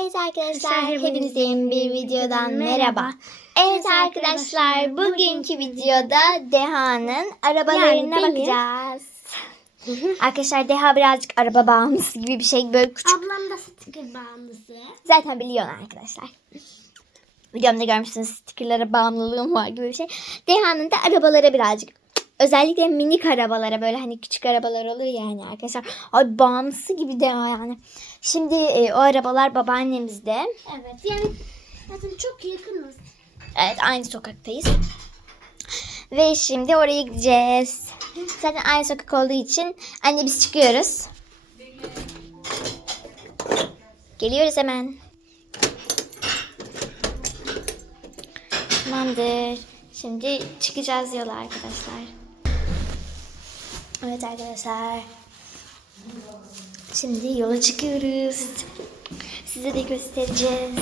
Evet arkadaşlar hepinizin bir videodan merhaba. Evet arkadaşlar arkadaşlar, bugünkü videoda Deha'nın arabalarına Yani benim. bakacağız. Arkadaşlar Deha birazcık araba bağımlısı gibi bir şey böyle küçük. Ablam da sticker bağımlısı. Zaten biliyorsun arkadaşlar. Videomda görmüşsünüz stickerlara bağımlılığım var gibi bir şey. Deha'nın da arabalara birazcık özellikle minik arabalara böyle hani küçük arabalar olur yani arkadaşlar. Ay bağımlısı gibi Deha yani. Şimdi e, o arabalar babaannemizde. Evet yani zaten çok yakınız. Evet aynı sokaktayız. Ve şimdi oraya gideceğiz. Zaten aynı sokak olduğu için anne biz çıkıyoruz. Geliyoruz hemen. Tamamdır. Şimdi çıkacağız yola arkadaşlar. Evet arkadaşlar. Şimdi yola çıkıyoruz. Size de göstereceğiz.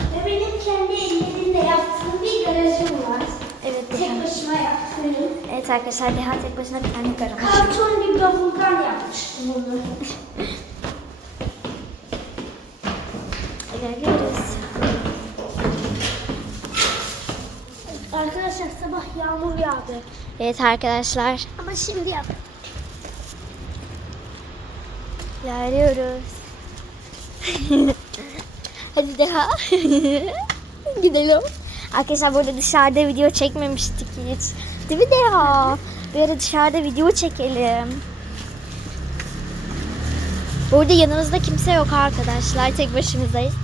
Ve benim kendi ellerimle yaptığım bir garajım var. Evet, Tek başıma yaptığım. Evet arkadaşlar Deha tek başına bir tane garaj. Karton bir bavuldan yapmıştım bunu. İlerliyoruz. Arkadaşlar sabah yağmur yağdı. Evet arkadaşlar Ama şimdi yap. ilerliyoruz. Hadi Deha. Gidelim. Arkadaşlar burada dışarıda video çekmemiştik hiç. Değil mi Deha? Bir ara dışarıda video çekelim. Burada yanımızda kimse yok arkadaşlar. Tek başımızdayız.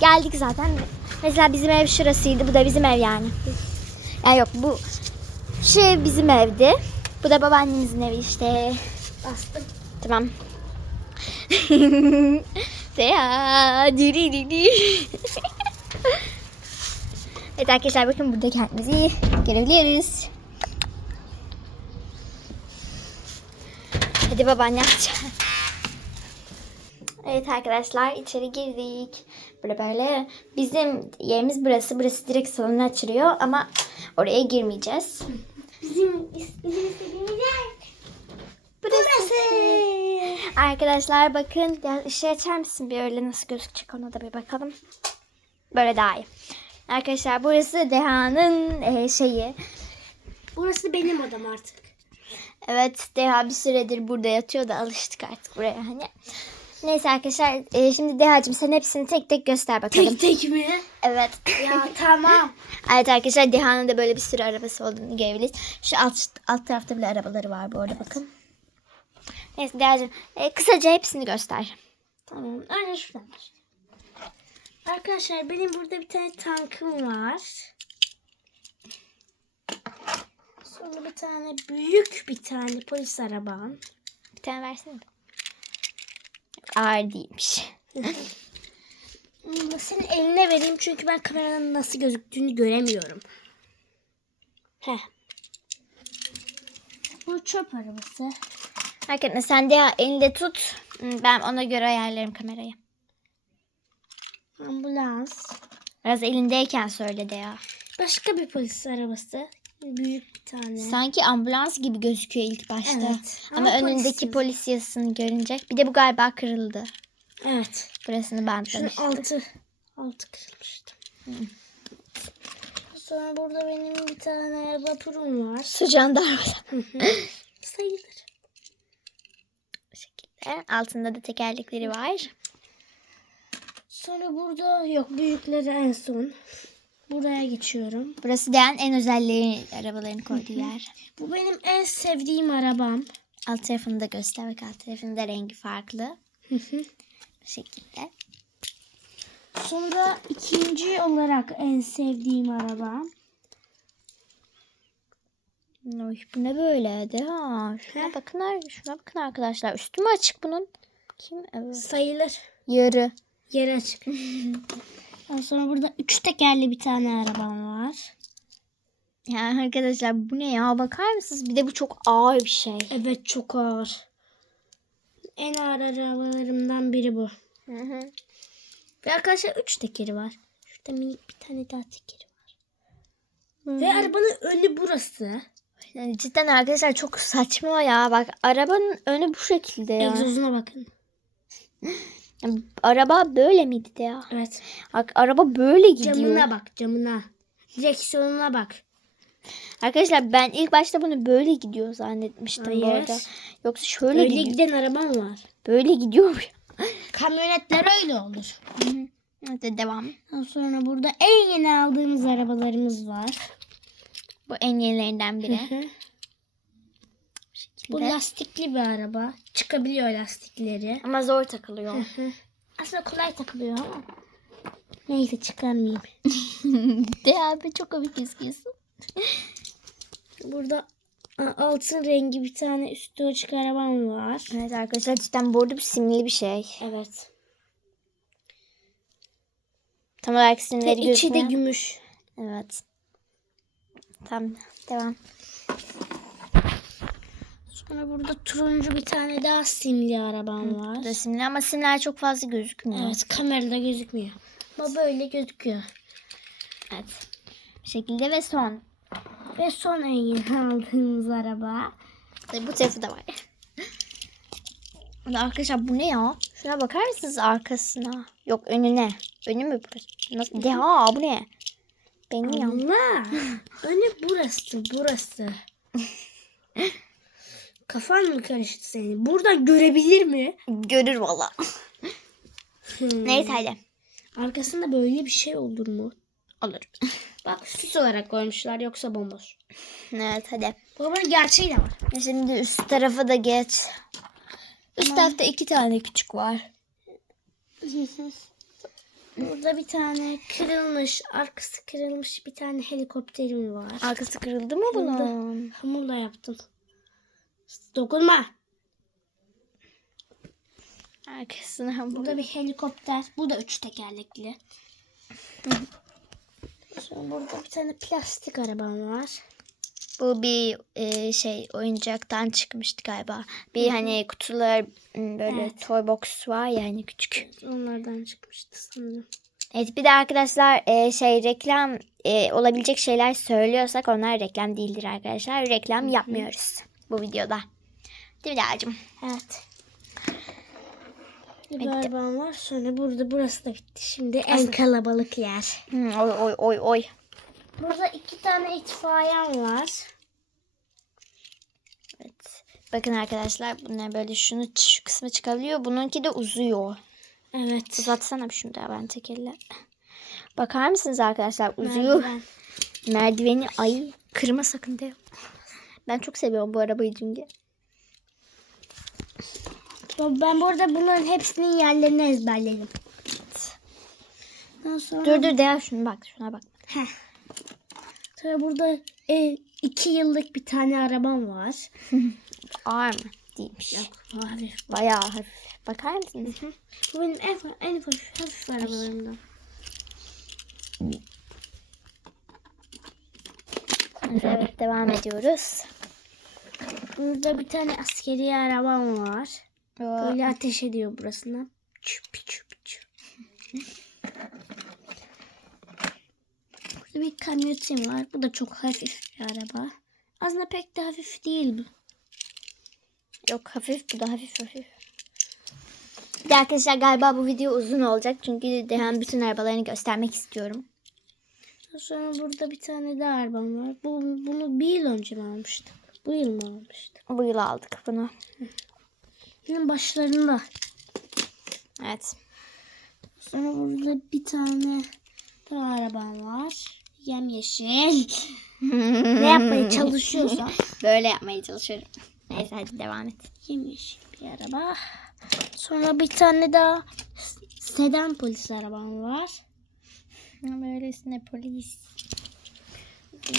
Geldik zaten. Mesela bizim ev şurasıydı. Bu da bizim ev yani. Yani yok bu şu ev bizim evdi. Bu da babaannemizin evi işte. Bastım. Tamam. Evet arkadaşlar bakın burada kendimizi görebiliyoruz. Hadi babaanne. Evet arkadaşlar içeri girdik. Böyle böyle. Bizim yerimiz burası. Burası direkt salonu açılıyor ama oraya girmeyeceğiz. Bizim, istediğimiz yer. Burası. Arkadaşlar bakın. Ya ışığı açar mısın bir öyle nasıl gözükecek ona da bir bakalım. Böyle daha iyi. Arkadaşlar burası Deha'nın e, şeyi. Burası benim odam artık. Evet Deha bir süredir burada yatıyor da alıştık artık buraya hani. Neyse arkadaşlar e, şimdi Deha'cığım sen hepsini tek tek göster bakalım. Tek tek mi? Evet. Ya tamam. Evet arkadaşlar Deha'nın da böyle bir sürü arabası olduğunu görebiliriz. Şu alt, alt tarafta bile arabaları var bu arada bakın. Neyse Deha'cığım e, kısaca hepsini göster. Tamam. Önce şuradan başlayalım. Arkadaşlar benim burada bir tane tankım var. Sonra bir tane büyük bir tane polis arabam. Bir tane versene. Ağır değilmiş. Senin eline vereyim çünkü ben kameradan nasıl gözüktüğünü göremiyorum. Heh. Bu çöp arabası. Hakikaten sen de elinde tut. Ben ona göre ayarlarım kamerayı. Ambulans. Biraz elindeyken söyle de ya. Başka bir polis arabası. Büyük bir tane. Sanki ambulans gibi gözüküyor ilk başta. Evet, Ama, ama polis önündeki yazıyor. polis yazısını görünce. Bir de bu galiba kırıldı. Evet. Burasını Şunun bantlamıştı. altı. Altı kırılmıştı. Sonra burada benim bir tane vapurum var. Su jandarması. Sayılır. Bu şekilde. Altında da tekerlekleri var. Sonra burada yok büyükleri en son. Buraya geçiyorum. Burası Dehan en özelliği arabalarını koyduğu yer. Bu benim en sevdiğim arabam. Alt tarafını da göster. Bak alt tarafında rengi farklı. Bu şekilde. Sonra ikinci olarak en sevdiğim arabam. Oy, bu ne böyle Deha? Şuna bakın, şuna bakın arkadaşlar. Üstü mü açık bunun? Kim? Evet. Sayılır. Yarı. Yer açık. Ondan sonra burada üç tekerli bir tane arabam var. Ya arkadaşlar bu ne ya? Bakar mısınız? Bir de bu çok ağır bir şey. Evet çok ağır. En ağır arabalarımdan biri bu. Hı hı. Ve arkadaşlar üç tekeri var. Şurada minik bir tane daha tekeri var. Ve arabanın önü burası. Yani cidden arkadaşlar çok saçma ya. Bak arabanın önü bu şekilde ya. Egzozuna bakın. Araba böyle miydi de ya? Evet. Bak araba böyle gidiyor. Camına bak camına. Direksiyonuna bak. Arkadaşlar ben ilk başta bunu böyle gidiyor zannetmiştim bu Hayır. arada. Yoksa şöyle Öyle gidiyor. giden arabam var. Böyle gidiyor. Kamyonetler öyle olur. Hadi devam. Sonra burada en yeni aldığımız arabalarımız var. Bu en yenilerinden biri. Bu lastikli bir araba. Çıkabiliyor lastikleri. Ama zor takılıyor. Aslında kolay takılıyor ama. Neyse çıkarmayayım. de abi çok komik gözüküyorsun. Burada altın rengi bir tane üstü açık arabam var. Evet arkadaşlar cidden bu arada bir simli bir şey. Evet. Tam olarak simleri Ve içi de gözükmüyor. gümüş. Evet. Tamam devam. Sonra burada turuncu bir tane daha simli arabam var. da simli ama simler çok fazla gözükmüyor. Evet kamerada gözükmüyor. Ama böyle gözüküyor. Evet. Bu şekilde ve son. Ve son aldığımız araba. Tabii bu tarafı da var. Arkadaşlar bu ne ya? Şuna bakar mısınız arkasına? Yok önüne. Önü mü burası? Nasıl? Deha bu ne? Benim ya. Allah. Önü burası burası. Kafan mı karıştı senin? Buradan görebilir mi? Görür valla. Hmm. Neyse hadi. Arkasında böyle bir şey olur mu? Olur. Bak süs olarak koymuşlar yoksa bomboş. Evet hadi. Babanın gerçeği de var. Şimdi üst tarafa da geç. Üst tarafta iki tane küçük var. Burada bir tane kırılmış, arkası kırılmış bir tane helikopterim var. Arkası kırıldı mı bunun? Hamurla yaptım. Dokunma. Arkasına bu. Burada bir helikopter. Bu da üç tekerlekli. Sonra burada bir tane plastik arabam var. Bu bir e, şey oyuncaktan çıkmıştı galiba. Bir hani kutular m, böyle Evet. toy box var ya hani küçük. Onlardan çıkmıştı sanırım. Evet bir de arkadaşlar e, şey reklam e, olabilecek şeyler söylüyorsak onlar reklam değildir arkadaşlar. Reklam yapmıyoruz bu videoda. Değil mi Dağcığım? Evet. Bir arabam var. Sonra burada burası da bitti. Şimdi en kalabalık yer. Hı, oy oy oy oy. Burada iki tane itfaiyem var. Evet. Bakın arkadaşlar bunlar böyle şunu şu kısmı çıkabiliyor. Bununki de uzuyor. Evet. Uzatsana bir şunu da ben tek elle. Bakar mısınız arkadaşlar? Uzuyor. Merdiven. Merdiveni ay kırma sakın de. Ben çok seviyorum bu arabayı çünkü. Ben burada bunların hepsinin yerlerini ezberledim. Ondan sonra, Dur dur değer şunu bak şuna bak. Heh. Sonra burada e, iki yıllık bir tane arabam var. Ağır mı? Değilmiş. Abi. Bayağı hafif. Bakar mısınız? Bu benim en, en hafif, hafif arabalarımdan. Evet devam ediyoruz. Burada bir tane askeri arabam var. Böyle ateş ediyor burasından. Çüp çüp çüp. Burada bir kamyonetim var. Bu da çok hafif bir araba. Aslında pek de hafif değil bu. Yok hafif bu da hafif hafif. Bir de arkadaşlar galiba bu video uzun olacak. Çünkü Dehan bütün arabalarını göstermek istiyorum. Sonra burada bir tane daha arabam var. Bu, bunu bir yıl önce mi almıştım? Bu yıl mı almıştım? Bu yıl aldık bunu. Yılın başlarında. Evet. Sonra burada bir tane daha arabam var. Yemyeşil. ne yapmaya çalışıyorsa. Böyle yapmaya çalışıyorum. Neyse hadi devam et. Yemyeşil bir araba. Sonra bir tane daha sedan polis arabam var. Böylesine polis.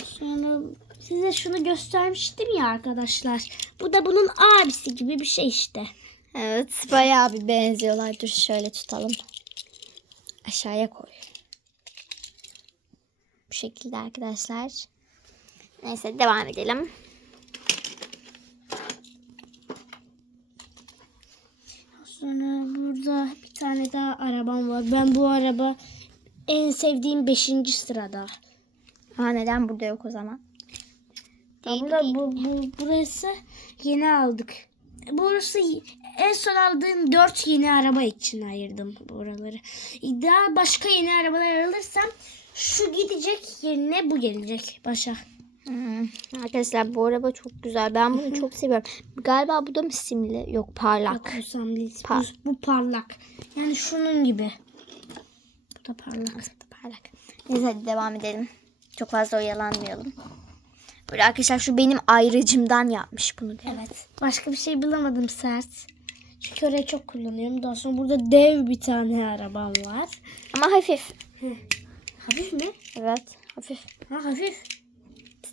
Sonra size şunu göstermiştim ya arkadaşlar. Bu da bunun abisi gibi bir şey işte. Evet bayağı bir benziyorlar. Dur şöyle tutalım. Aşağıya koy. Bu şekilde arkadaşlar. Neyse devam edelim. Sonra burada bir tane daha arabam var. Ben bu araba en sevdiğim 5. sırada. Aa, neden burada yok o zaman? Ya burada bu, bu, burası yeni aldık. burası en son aldığım 4 yeni araba için ayırdım buraları. Daha başka yeni arabalar alırsam şu gidecek yerine bu gelecek başa. Hmm, Arkadaşlar bu araba çok güzel. Ben bunu çok seviyorum. Galiba bu da mı simli? Yok parlak. Bak bu. Par- Bu, bu parlak. Yani şunun gibi. Bu da parlak. Parlak. Neyse hadi devam edelim. Çok fazla oyalanmayalım. Böyle arkadaşlar şu benim ayrıcımdan yapmış bunu. Değil mi? Evet. Başka bir şey bulamadım sert. Çünkü orayı çok kullanıyorum. Daha sonra burada dev bir tane arabam var. Ama hafif. Hafif mi? Evet hafif. Ha hafif.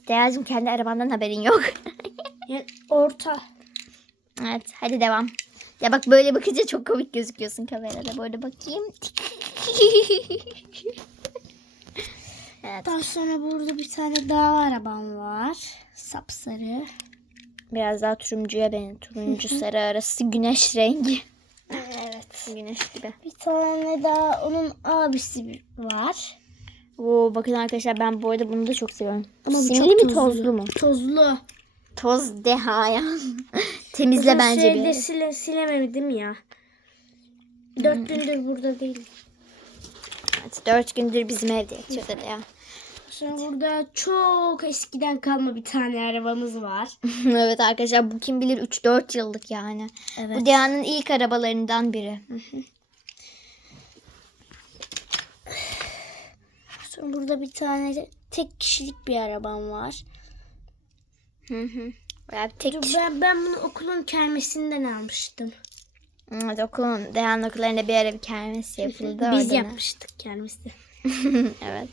Değercim kendi arabandan haberin yok. Yani orta. evet hadi devam. Ya bak böyle bakınca çok komik gözüküyorsun kamerada. Böyle bakayım. evet Daha sonra burada bir tane daha arabam var. Sapsarı. biraz daha turuncuya benim. Turuncu sarı arası güneş rengi. Evet. Güneş gibi. Bir tane daha onun abisi var. Oo, bakın arkadaşlar ben bu arada bunu da çok seviyorum. Ama bu Simli çok mi tozlu. tozlu mu? Tozlu. Toz deha ya. Temizle Uzun bence bir. Sile, silemedim ya. Dört gündür burada değil. Evet, dört gündür bizim evde yatıyor ya. Sonra burada çok eskiden kalma bir tane arabamız var. evet arkadaşlar bu kim bilir 3-4 yıllık yani. Evet. Bu Deha'nın ilk arabalarından biri. Sonra burada bir tane tek kişilik bir arabam var. Hı hı. Bayağı bir tek Dur, Ben, ben bunu okulun kermesinden almıştım. Evet, okulun, Deha'nın okullarında bir ara bir kermes yapıldı. Biz yapmıştık kermesi. evet.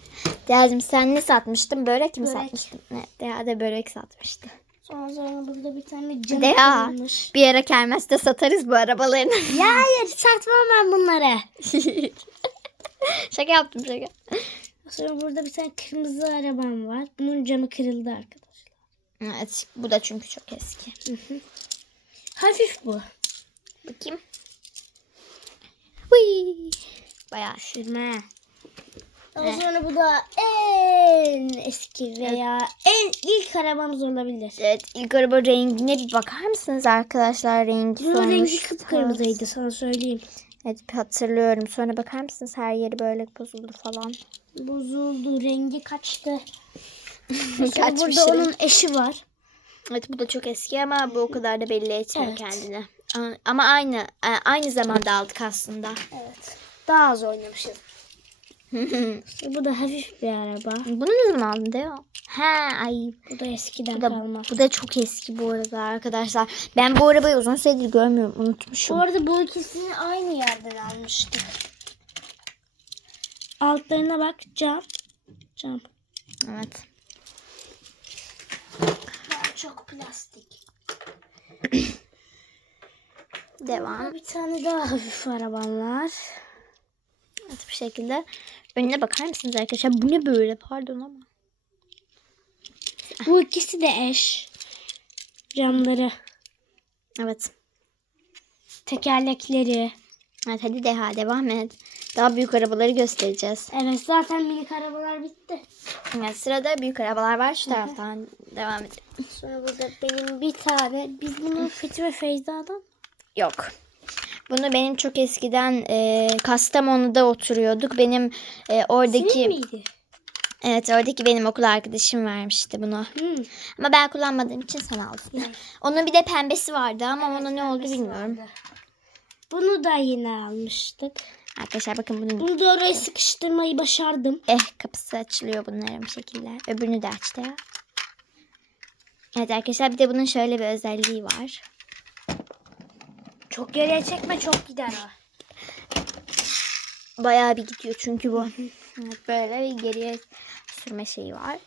Deha'cığım sen ne satmıştın? Börek mi Börek. satmıştın? Evet, Deha da börek satmıştı. Sonra sonra burada bir tane cam Deha. kırılmış. Bir ara kermeste satarız bu arabalarını. Ya hayır satmam ben bunları. şaka yaptım şaka. Sonra burada bir tane kırmızı arabam var. Bunun camı kırıldı arkadaşlar. Evet bu da çünkü çok eski. Hafif bu. Bakayım. Huy. Bayağı şey. Sürme. Daha sonra bu da en eski veya en ilk arabamız olabilir. Evet ilk araba rengine bir bakar mısınız arkadaşlar? Rengi Bunun solmuş. rengi kıpkırmızıydı sana söyleyeyim. Evet hatırlıyorum. Sonra bakar mısınız her yeri böyle bozuldu falan. Bozuldu, rengi kaçtı. Kaçmış burada onun eşi var. Evet bu da çok eski ama bu o kadar da belli etmiyor Evet. kendini. Ama aynı e, aynı zamanda aldık aslında. Evet. Daha az oynamışız. Bu da hafif bir araba. Bunu ne zaman aldın Deo? Ha ay Bu da eskiden bu da, kalma. bu da çok eski bu arada arkadaşlar. Ben bu arabayı uzun süredir görmüyorum unutmuşum. Bu arada bu ikisini aynı yerden almıştık. Altlarına bak cam. Cam. Evet. Daha çok plastik. Devam. Bir tane daha hafif arabam var. Evet bu şekilde. Önüne bakar mısınız arkadaşlar? Bu ne böyle pardon ama. Bu ikisi de eş. Camları, Evet. tekerlekleri. Evet hadi Deha devam et. Daha büyük arabaları göstereceğiz. Evet zaten minik arabalar bitti. Evet, sırada büyük arabalar var. Şu taraftan devam edelim. Sonra burada benim bir tane. Biz bunu Fethi ve Feyza'dan. Yok. Bunu benim çok eskiden e, Kastamonu'da oturuyorduk. Benim e, oradaki Senin miydi? evet oradaki benim okul arkadaşım vermişti bunu. Hmm. Ama ben kullanmadığım için sana aldım. Onun bir de pembesi vardı ama ona ne oldu bilmiyorum. Bunu da yine almıştık. Arkadaşlar bakın bunun Bunu da oraya sıkıştırmayı başardım. eh kapısı açılıyor bunların bu şekilde. Öbürünü de açtı ya. Evet arkadaşlar bir de bunun şöyle bir özelliği var. Çok geriye çekme çok gider o. Bayağı bir gidiyor çünkü bu. Böyle bir geriye sürme şeyi var.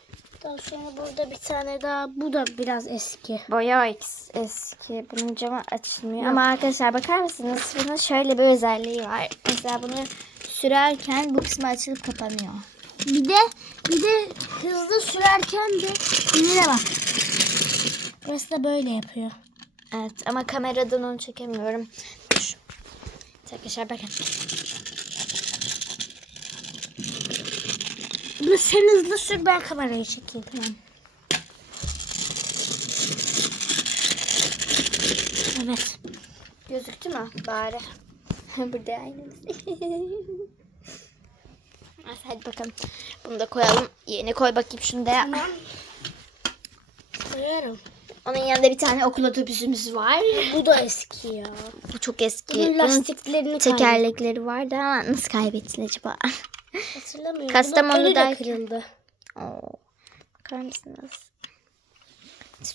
Daha sonra burada bir tane daha. Bu da biraz eski. Bayağı eski. Bunun camı açılmıyor. Ama arkadaşlar bakar mısınız? Bunun şöyle bir özelliği var. Mesela bunu sürerken bu kısmı açılıp kapanıyor. Bir de bir de hızlı sürerken de yine bak. Burası da böyle yapıyor. Evet ama kameradan onu çekemiyorum. Dur. Arkadaşlar bakın. Bunu sen hızlı sür ben kamerayı çekeyim. Tamam. Evet. Gözüktü mü bari? Burada aynamız. Neyse, hadi bakalım. Bunu da koyalım. Yerine koy bakayım şunu da. Tamam. Koyarım. Onun yanında bir tane okul otobüsümüz var. Bu da eski ya. Bu çok eski. Bunun Bunun lastiklerini tekerlekleri vardı ama nasıl kaybettin acaba? Hatırlamıyorum. Kastamonu'da- Bunun kırıldı. Oo. Bakar mısınız?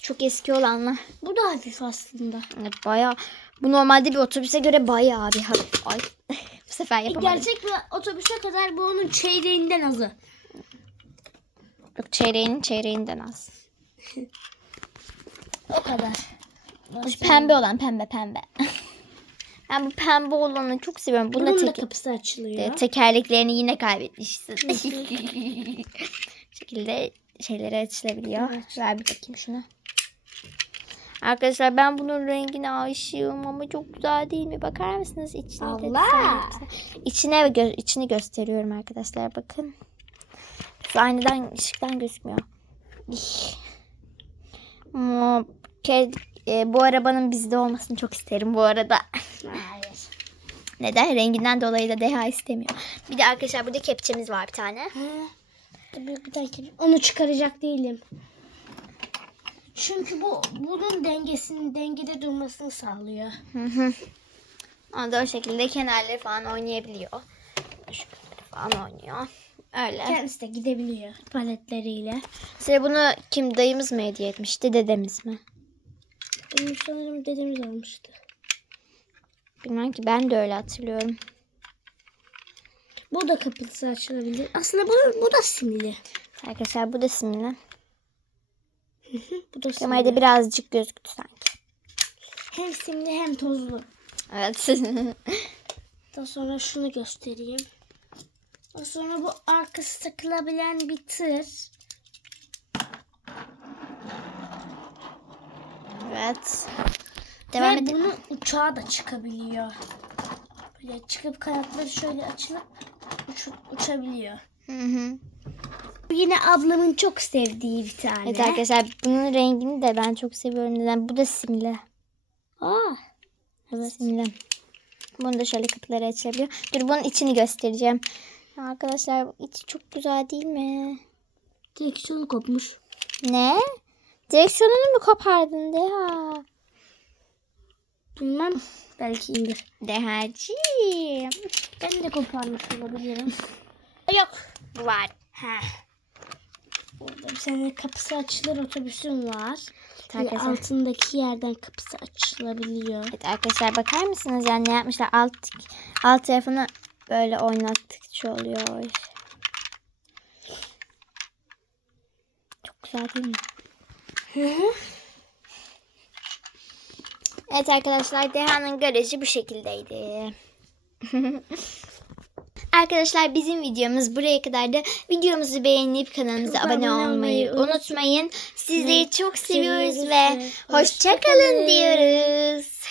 Çok eski olanlar. Bu da hafif aslında. Evet bayağı. Bu normalde bir otobüse göre bayağı bir hafif. Ay. Bu sefer yapamadım. Gerçek bir otobüse kadar bu onun çeyreğinden azı. Yok çeyreğinin çeyreğinden az. O kadar. Şu pembe olan pembe pembe. ben bu pembe olanı çok seviyorum. Bunun da kapısı açılıyor. tekerleklerini yine kaybetmişsin. Şekilde şeyleri açılabiliyor. Evet. Ver bir bakayım şunu. Arkadaşlar ben bunun rengine aşığım ama çok güzel değil mi? Bakar mısınız? İçine de Allah! İçine ve gö- içini gösteriyorum arkadaşlar bakın. Şu aynadan ışıktan gözükmüyor. E, bu arabanın bizde olmasını çok isterim bu arada. Hayır. Neden? Renginden dolayı da deha istemiyor. Bir de arkadaşlar burada kepçemiz var bir tane. Tabii bir dakika. Onu çıkaracak değilim. Çünkü bu bunun dengesini dengede durmasını sağlıyor. Hı hı. Onu da o şekilde kenarları falan oynayabiliyor. Şuraları falan oynuyor. Öyle. Kendisi de gidebiliyor paletleriyle. Size bunu kim dayımız mı hediye etmişti dedemiz mi? Benim sanırım dedemiz almıştı. Bilmem ki ben de öyle hatırlıyorum. Bu da kapısı açılabilir. Aslında bu, bu da simli. Arkadaşlar bu da simli. Bu da Kamerada simli. birazcık gözüktü sanki. Hem simli hem tozlu. Evet. Daha sonra şunu göstereyim. Sonra bu arkası takılabilen bir tır. evet. Devam Ve edelim. bunun uçağı da çıkabiliyor. Böyle çıkıp kanatları şöyle açılıp uç- uçabiliyor. Hı hı. Bu yine ablamın çok sevdiği bir tane. Evet arkadaşlar bunun rengini de ben çok seviyorum. Neden? Bu da simli. Aa, Evet. Simli. Bunu da şöyle kapıları açabiliyor. Dur bunun içini göstereceğim. Arkadaşlar içi çok güzel değil mi? direksiyonu kopmuş. Ne? Direksiyonunu mu kopardın Deha? Bilmem. Belki indir. Dehacığım. Ben de koparmış olabilirim. Yok. Bu var. Ha. Burada bir tane kapısı açılır otobüsüm var. Arkadaşlar. altındaki yerden kapısı açılabiliyor. Evet arkadaşlar bakar mısınız? Yani ne yapmışlar? Alt, alt tarafını böyle oynattıkça oluyor. Çok güzel değil mi? Evet arkadaşlar Deha'nın garajı bu şekildeydi. Arkadaşlar bizim videomuz buraya kadardı. Videomuzu beğenip kanalımıza Abone abone olmayı unutmayın. Sizleri çok seviyoruz ve ve hoşça kalın diyoruz.